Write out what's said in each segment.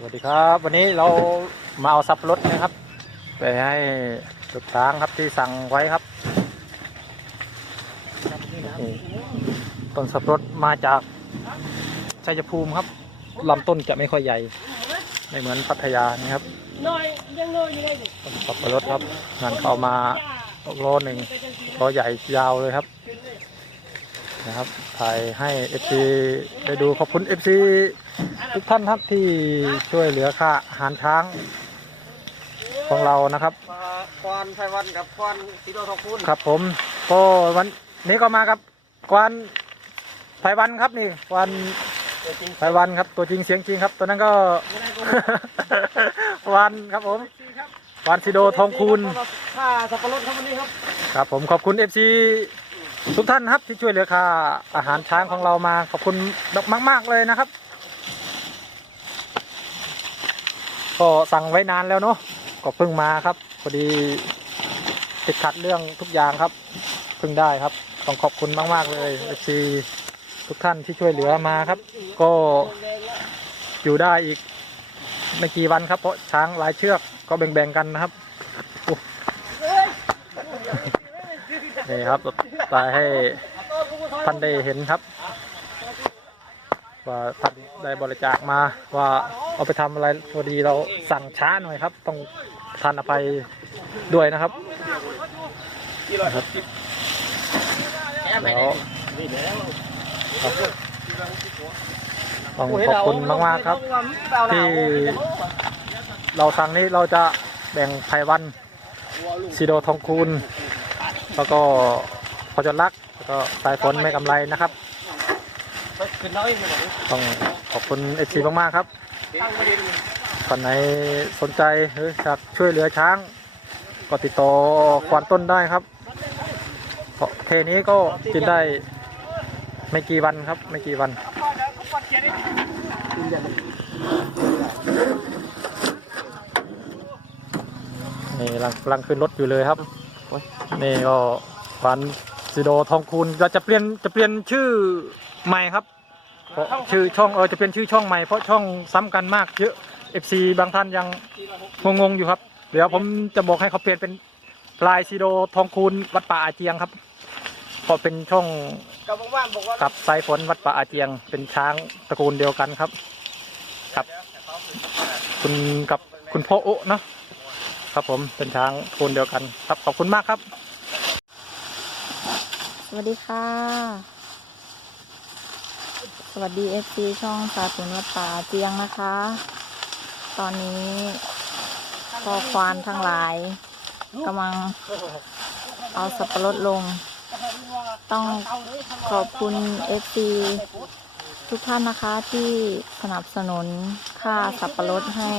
สวัสดีครับวันนี้เรามาเอาสับปะรดนะครับ ไปให้ลูกช้างครับที่สั่งไว้ครับนี่ต้นสับปะรดมาจากชัยภูมิครับลำต้นจะไม่ค่อยใหญ่ไม่เหมือนพัทยานี่ครับน้อยยังน้อยอยู่เลยต้นสับปะรดครับนั่นเขาเอามาโลหนึ่งโลใหญ่ยาวเลยครับนะครับถ่ายให้เอฟซีไปดูขอบคุณเอฟซี ทุกท่านครับที่ช่วยเหลือค่าอาหารช้างของเรานะครับมาควานไพวันกับควานสีโดทองคุณครับผมก็วันนี้ก็มากับกวานไพวันครับนี่กวานตัวจริงไพวันครับตัวจริงเสียงจริงครับ ตัวนั้นก็ไม่ได้ก็กวานครับผมกวานซิโดทองคูณค่าสับปะรดครับวันนี้ครับครับผมขอบคุณ FC ทุกท่านครับที่ช่วยเหลือค่าอาหารช้างของเรามาขอบคุณมากๆเลยนะครับ ก็สั่งไว้นานแล้วเนาะก็เพิ่งมาครับพอดีติดขัดเรื่องทุกอย่างครับเพิ่งได้ครับต้องขอบคุณมาก ๆ เลย FC ทุกท่านที่ช่วยเหลือมาครับ ก็อยู่ได้อีกไม่กี่วันครับเพราะช้างหลายเชือกก็แบ่ง ๆ กันนะครับนี่ครับไปให้ท่านได้เห็นครับ ว่าท่านได้บริจาคมาว่า เอาไปทำอะไรพอดีเราสั่งช้าหน่อยครับ ต้องทานอภัยด้วยนะครับนะครับแล้วครับต้องขอบคุณมากๆครับ ที่เราสั่งนี้เราจะแบ่งไพวันซีโดทองคูณ แล้วก็พอจดรักแล้วก็สายฝนไม่กำไรนะครับขึ้นน้อยเลยต้องขอบคุณเอซีมาก ๆ ครับ ท่านไหนสนใจหรืออยากช่วยเหลือช้าง ก็ติดต่อควานต้นได้ครับเพราะเทนี้ก็กินได้ไม่กี่วันครับ ไม่กี่วันนี่กำลังกำลังขึ้นรถอยู่เลยครับนี่ก็ฟันซิโดทองคูณเราจะเปลี่ยนจะเปลี่ยนชื่อใหม่ครับ เพราะชื่อช่องเออจะเปลี่ยนชื่อช่องใหม่เพราะช่องซ้ำกันมากเยอะ FC บางท่านยังงงๆอยู่ครับ เดี๋ยวผมจะบอกให้เขาเปลี่ยนเป็นปลายซิโดทองคูณวัดป่าอาเจียงครับเพราะเป็นช่องกับบ้านบอกว่ากับสายฝนวัดป่าอาเจียง เป็นช้างตระกูลเดียวกันครับ ครับ คุณกับคุณพ่อโอะเนาะครับผมเป็นช้างตระกูลเดียวกัน ครับขอบคุณมากครับ สวัสดีค่ะส วัสดีเอฟซีช่องสาธุนวัดป่าเจียงนะคะ ตอนนี้พอควานทั้งหลายกำลังเอาสับปะรดลง ต้องขอบคุณเอฟซีทุกท่านนะคะที่สนับสนุนค่าสับปะรดให้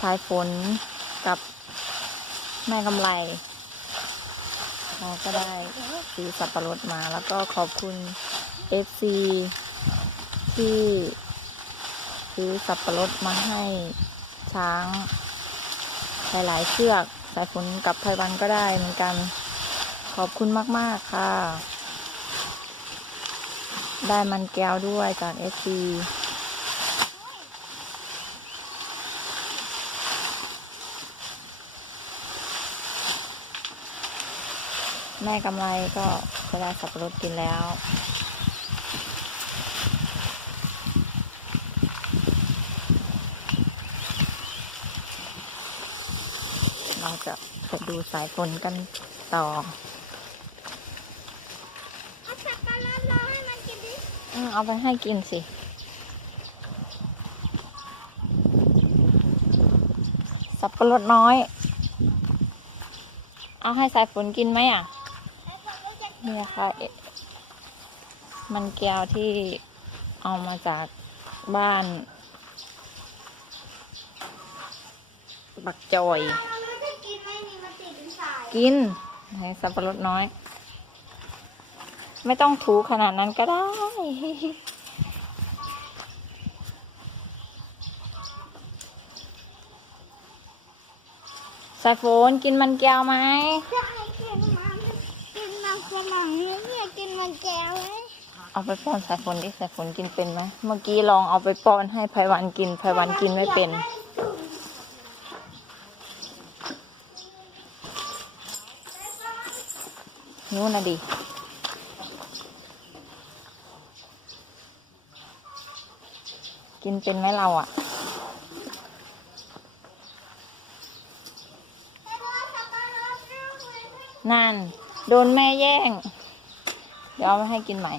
สายฝนกับแม่กำไรเราก็ได้ซื้อสับปะรดมาแล้วก็ขอบคุณ FC ที่ซื้อสับปะรดมาให้ช้าง หลายๆเชือกสายฝนกับไพวันก็ได้เหมือนกัน ขอบคุณมาก ๆ ค่ะ ได้มันแก้วด้วยจาก FC แม่กำไรก็จะได้สับปะรดกินแล้ว เราจะ ไปดูสายฝนกันต่อเอาสับปะรดรอให้มันกินดิอืมเอาไปให้กินสิ สับปะรดน้อย เอาให้สายฝนกินไหมอะ นี่นะคะเอ๊ะมันแก้วที่เอามาจากบ้าน บักจอย กินให้สับปะรดน้อย ไม่ต้องถูขนาดนั้นก็ได้ สายฝนกินมันแก้วไหมจะให้กินมันกินมันฝรั่งเนี่ยกินมันแก้วไหมเอาไปป้อนสายฝนดิสายฝนกินเป็นไหมเมื่อกี้ลองเอาไปป้อนให้ไพวันกินไพวันกินไม่เป็น นู้นนะดิกินเป็นไหมเราอะ นั่น โดนแม่แย่ง เดี๋ยวเอามาให้กินใหม่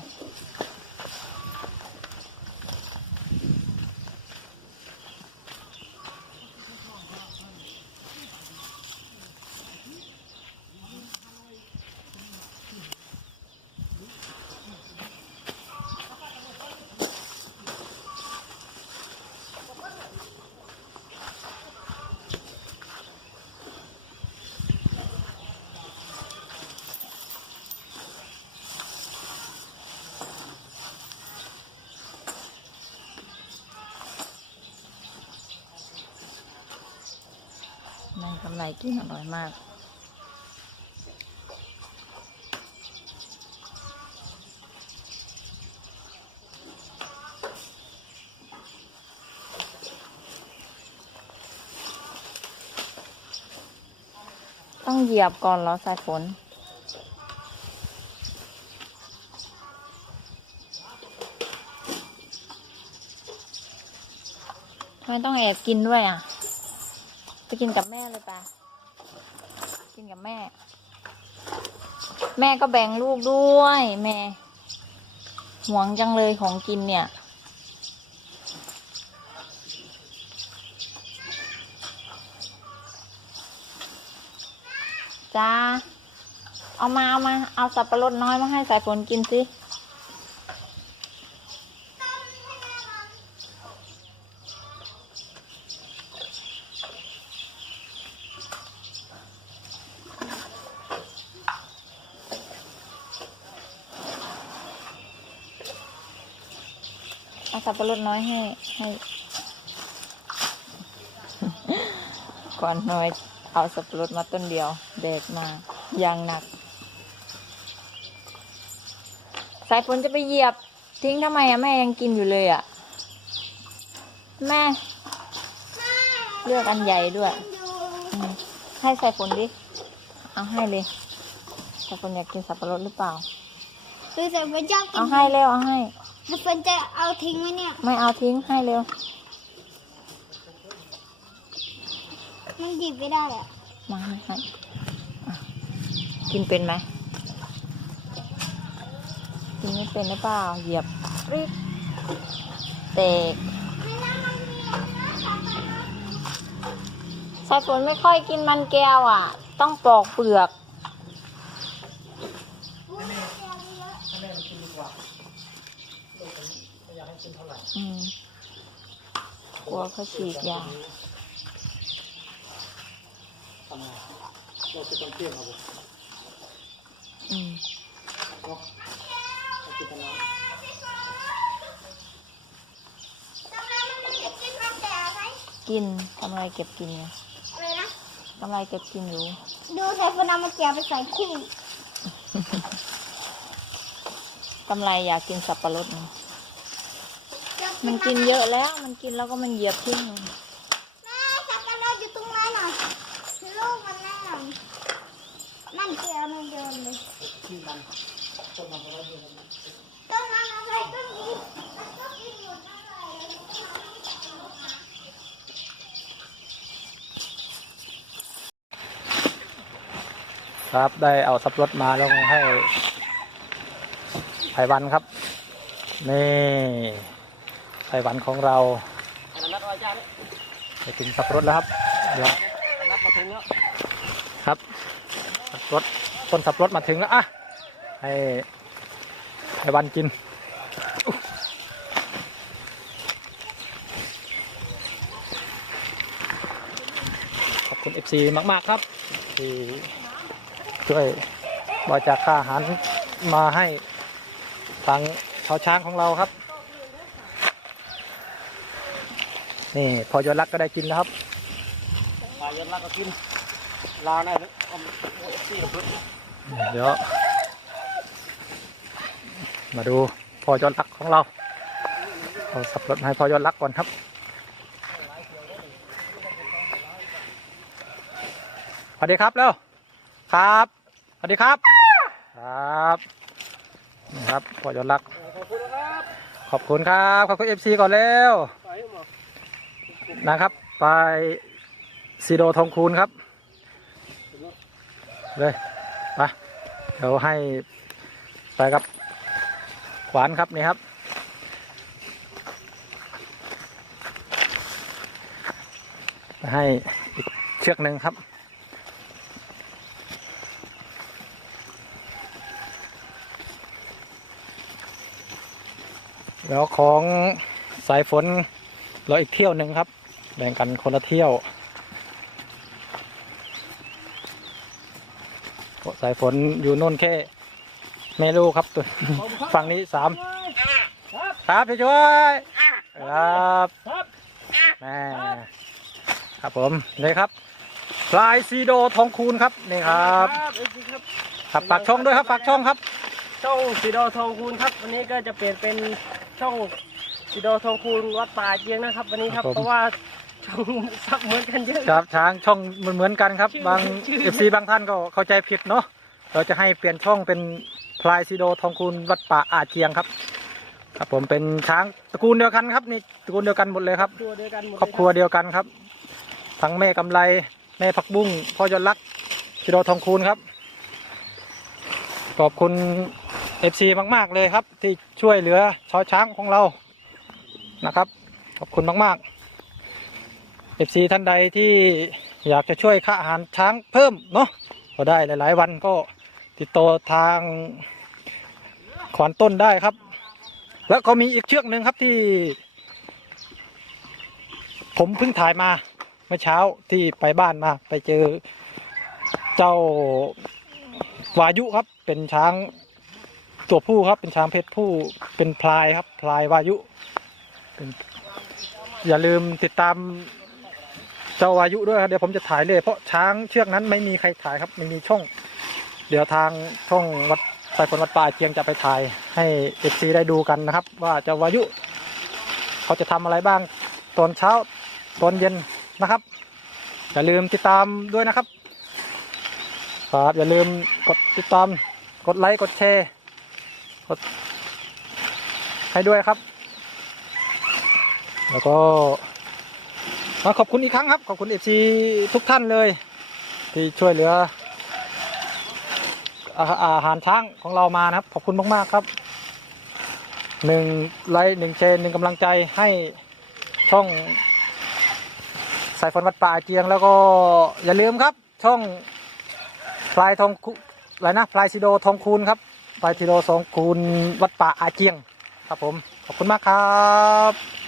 ำไรกินอร่อยมาก ต้องเหยียบก่อนเหรอสายฝนทำไมต้องแอบกินด้วยอะ ไปกินกับแม่เลยปะกินกับแม่ แม่ก็แบ่งลูกด้วยแม่หวงจังเลยของกินเนี่ยจ้าเอามาเอามา เอาสับปะรดน้อยมาให้สายฝนกินสิ สับปะรดน้อยให้ให้ก่อนน้อยเอาสับปะรดมาต้นเดียวแบกมาอย่างหนัก สายฝนจะไปเหยียบ ทิ้งทำไมอะแม่ยังกินอยู่เลยอะแม่ เลือกอันใหญ่ด้วยอืมให้สายฝนดิ เอาให้เลยสายฝนอยากกินสับปะรดหรือเปล่าคือแต่ไม่ชอบกิเอานให้เร็วเอาให้ แล้วเฟิร์นจะเอาทิ้งไหมเนี่ย ไม่เอาทิ้งให้เร็ว มันหยิบไม่ได้อะมาให้ให้อะกินเป็นไหมกินไม่เป็นหรือเปล่าเหยียบรีบเตกสายฝนไม่ค่อยกินมันแก้วอะ ต้องปอกเปลือก อืมก ลัวเขาฉีดยาเราจะต้องเที่ยงครับผมอืมเอากินกันแล้วทำไมมันมีจะกินมันแต่ไหมกินกำไรเก็บกินไงอะไรนะกำไรเก็บกินอยู่ดูใส่เฟิร์นเอามาแกะไปใส่ขี้กำไรอยากกินสับปะรดไง มันกินเยอะแล้ว มันกินแล้วก็มันเหยียบทิ้งไงแม่สับปะรดอยู่ตรงนั้นน่ะลูกมันนั่นน่ะนั่นเกลียวมันโยนเลยต้นมันอะไรต้นนี้มันก็กินอยู่นั่นเลยครับได้เอาสับปะรดมาแล้วให้ไผ่วันครับนี่ ไผ่วันของเราไปกินสับปะรดแล้วครับเดี๋ยวครับสับปะรดต้นสับปะรดมาถึงแล้วอะให้ไผ่วันกินขอบคุณ FC มาก ๆ ครับ ที่ช่วยบริจาคค่าอาหารมาให้ทางชาวช้างของเราครับ นี่พอยนรักก็ได้กินแล้วครับปลายันลักก็กินลาได้เลยเอาโอ้ยซี่กับเพื่อนเดี๋ยวมาดูพอยอดรักของเราเอาสับรถให้พอยอดรักก่อนครับสวัสดีครับเร็วครับสวัสดีครับ ครับนี่ครับพอยอดรักขอบคุณนะครับขอบคุณครับขอบคุณเอฟซีก่อนแล้วไปหมด นะครับ ไปซีโดทองคูณครับ เลยไปเดี๋ยวให้ไปกับขวานครับนี่ครับ ให้อีกเชือกหนึ่งครับแล้วของสายฝนเราอีกเที่ยวหนึ่งครับ แบ่งกันคนละเที่ยวสายฝนอยู่นู่นแค่แม่ลูกครับตัวฝั่งนี้สามครับพี่ช่วยครับครับแม่ครับผมนี่ครับพลายซีโดทองคูณครับนี่ครับครับเอฟซีครับครับฝากช่องด้วยครับฝากช่องครับ ช่องสีดอทองคูณครับ วันนี้ก็จะเปลี่ยนเป็นช่องสีดอทองคูณวัดป่าเจียงนะครับ วันนี้ครับครับผมเพราะว่า ช่องซับเหมือนกันเยอะ ครับช้างช่องเหมือนเหมือนกันครับ ชื่อบางชื่อ เอฟซีบางท่านก็เข้าใจผิดเนาะเราจะให้เปลี่ยนช่องเป็นพลายซีโดทองคูณวัดป่าอาเจียงครับ ครับผมเป็นช้างตระกูลเดียวกันครับนี่ตระกูลเดียวกันหมดเลยครับ ครัวเดียวกันหมดครอบครัวเดียวกันครับ ทั้งแม่กำไรแม่ผักบุ้งพ่อยอดรักชิโดทองคูณครับ ขอบคุณเอฟซีมาก ๆ เลยครับ ที่ช่วยเหลือชาวช้างของเรานะครับ ขอบคุณมาก ๆ เอฟซีท่านใดที่อยากจะช่วยค่าอาหารช้างเพิ่มเนาะก็ได้หลาย ๆ วันก็ติดต่อทางขวานต้นได้ครับ แล้วก็มีอีกเชือกหนึ่งครับที่ ผมเพิ่งถ่ายมาเมื่อเช้าที่ไปบ้านมา ไปเจอเจ้าวายุครับ เป็นช้างตัวผู้ครับ เป็นช้างเพศผู้เป็นพลายครับ พลายวายุ อย่าลืมติดตาม จ้าวายุด้วยครับเดี๋ยวผมจะถ่ายเลยเพราะช้างเชือกนั้นไม่มีใครถ่ายครับไม่มีช่อง เดี๋ยวทางช่องวัดสายฝนวัดป่าเจียงจะไปถ่ายให้เอฟซีได้ดูกันนะครับ ว่าเจ้าวายุ เขาจะทำอะไรบ้างตอนเช้าตอนเย็นนะครับอย่าลืมติดตามด้วยนะครับครับอย่าลืมกดติดตามกดไลค์กดแชร์กดให้ด้วยครับ แล้วก็ มาขอบคุณอีกครั้งครับ ขอบคุณเอฟซีทุกท่านเลย ที่ช่วยเหลือ อาหารช้างของเรามานะครับ ขอบคุณมากๆครับหนึ่งไลค์หนึ่งแชร์หนึ่งกำลังใจให้ช่องสายฝนวัดป่าเจียงแล้วก็อย่าลืมครับ ช่องพลายทองคุอะไรนะพลายซิโดทองคูณครับพลายซิโดทองคูณวัดป่าอาเจียง ครับผม ขอบคุณมากครับ